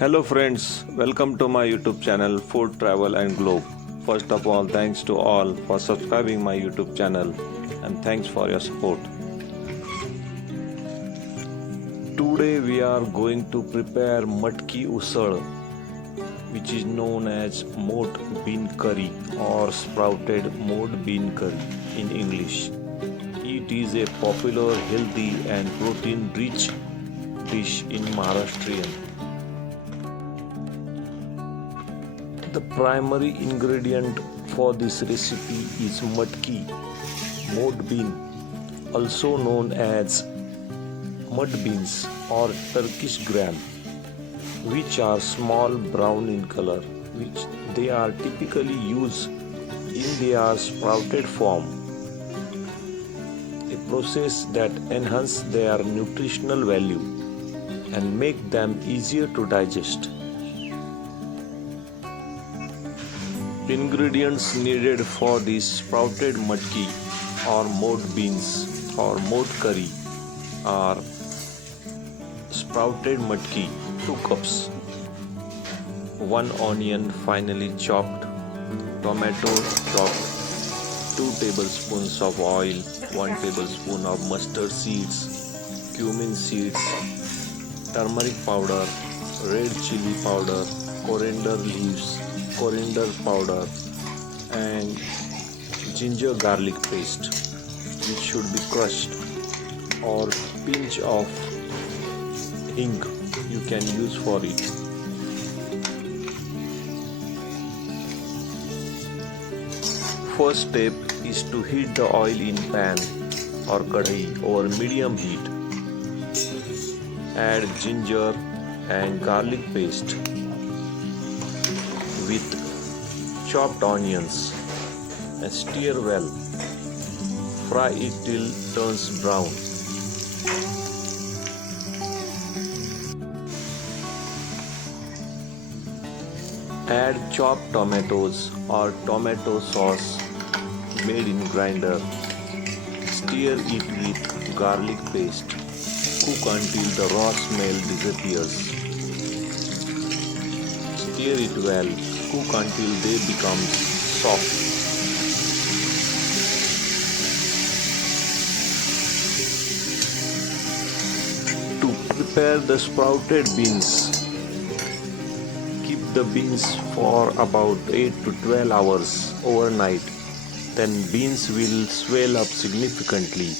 Hello friends, welcome to my YouTube channel Food Travel and Globe. First of all, thanks to all for subscribing my YouTube channel and thanks for your support. Today we are going to prepare Matki Usal, which is known as Moth bean curry or sprouted moth bean curry in English. It is a popular, healthy and protein-rich dish in Maharashtrian. The primary ingredient for this recipe is matki, moth bean, also known as mud beans or Turkish gram, which are small brown in color, which they are typically used in their sprouted form, a process that enhances their nutritional value and make them easier to digest. Ingredients needed for this sprouted matki or moth beans or moth curry are sprouted matki 2 cups, 1 onion finely chopped, tomato chopped, 2 tablespoons of oil, 1 tablespoon of mustard seeds, cumin seeds, turmeric powder, red chili powder, coriander leaves, coriander powder and ginger garlic paste, which should be crushed, or pinch of hing you can use for it. First step is to heat the oil in pan or kadhi over medium heat. Add ginger and garlic paste with chopped onions and stir well. Fry it till turns brown. Add chopped tomatoes or tomato sauce made in grinder. Stir it with garlic paste. Cook until the raw smell disappears. Stir it well. Cook until they become soft. To prepare the sprouted beans, keep the beans for about 8 to 12 hours overnight. Then beans will swell up significantly.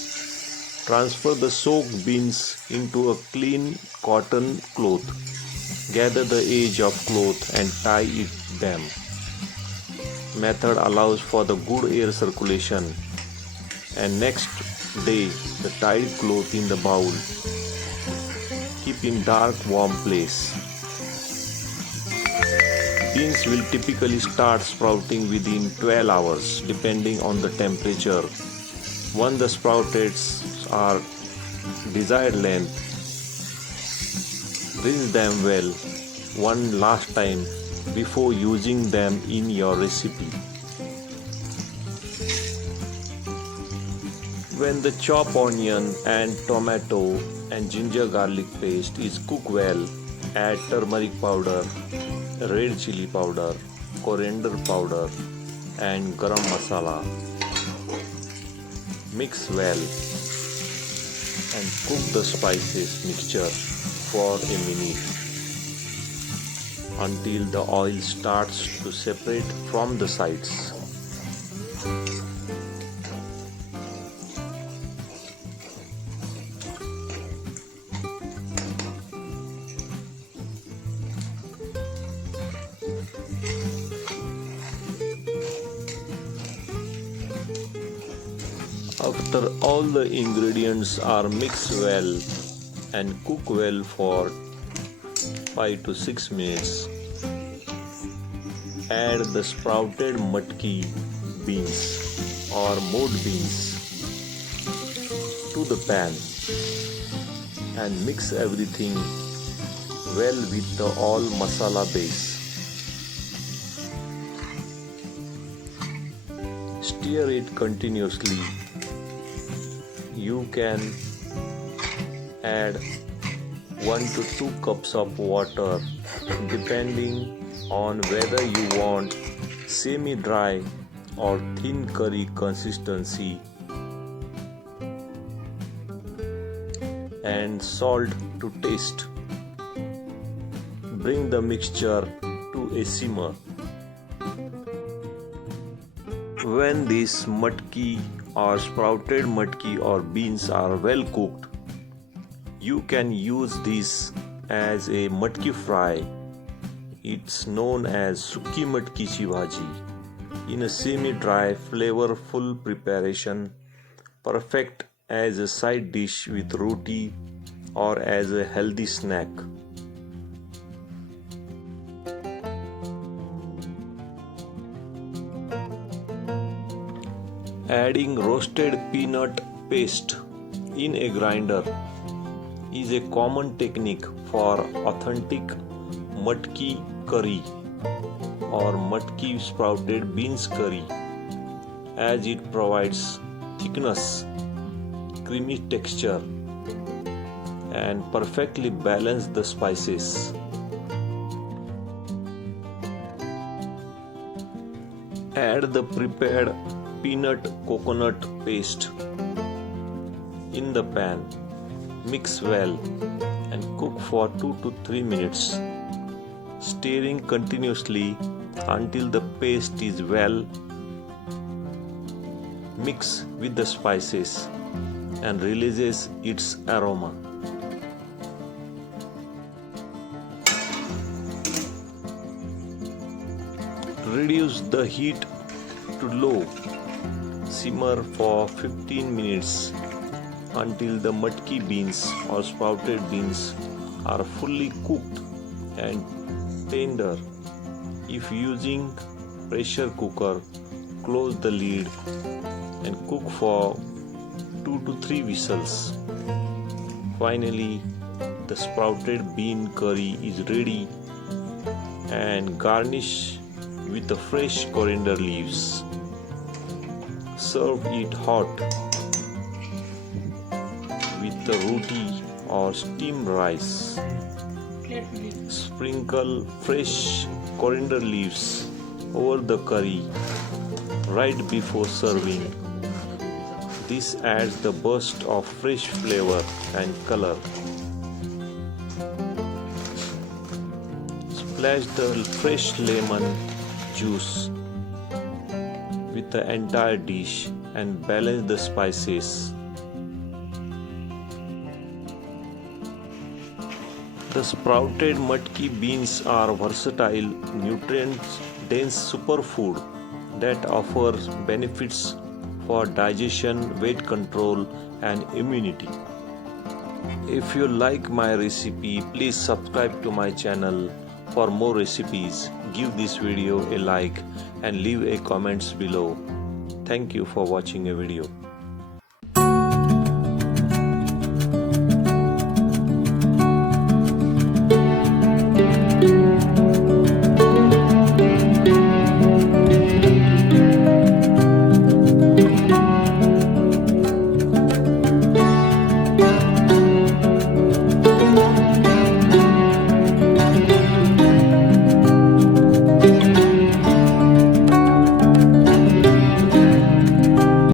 Transfer the soaked beans into a clean cotton cloth. Gather the edge of cloth and tie it them. Method allows for the good air circulation. And next day, the tied cloth in the bowl. Keep in dark, warm place. Beans will typically start sprouting within 12 hours, depending on the temperature. Once the sproutets are desired length, rinse them well one last time before using them in your recipe. When the chopped onion and tomato and ginger garlic paste is cooked well, add turmeric powder, red chili powder, coriander powder and garam masala. Mix well and cook the spices mixture for a minute until the oil starts to separate from the sides. After all the ingredients are mixed well and cook well for 5 to 6 minutes, add the sprouted matki beans or moth beans to the pan and mix everything well with the all masala base. Stir it continuously. You can add 1 to 2 cups of water depending on whether you want semi-dry or thin curry consistency, and salt to taste. Bring the mixture to a simmer. When these matki or sprouted matki or beans are well cooked, you can use this as a matki fry. It's known as sukki matki chi bhaji, in a semi-dry flavorful preparation, perfect as a side dish with roti or as a healthy snack. Adding roasted peanut paste in a grinder is a common technique for authentic matki curry or matki sprouted beans curry, as it provides thickness, creamy texture, and perfectly balance the spices. Add the prepared peanut coconut paste in the pan. Mix well and cook for 2 to 3 minutes, stirring continuously until the paste is well mixed with the spices and releases its aroma. Reduce the heat to low. Simmer for 15 minutes until the matki beans or sprouted beans are fully cooked and tender. If using pressure cooker, close the lid and cook for 2 to 3 whistles. Finally, the sprouted bean curry is ready, and garnish with the fresh coriander leaves. Serve it hot with the roti or steamed rice. Sprinkle fresh coriander leaves over the curry right before serving. This adds the burst of fresh flavor and color. Splash the fresh lemon juice with the entire dish and balance the spices. The sprouted matki beans are versatile, nutrient-dense superfood that offers benefits for digestion, weight control, and immunity. If you like my recipe, please subscribe to my channel for more recipes. Give this video a like and leave a comments below. Thank you for watching a video.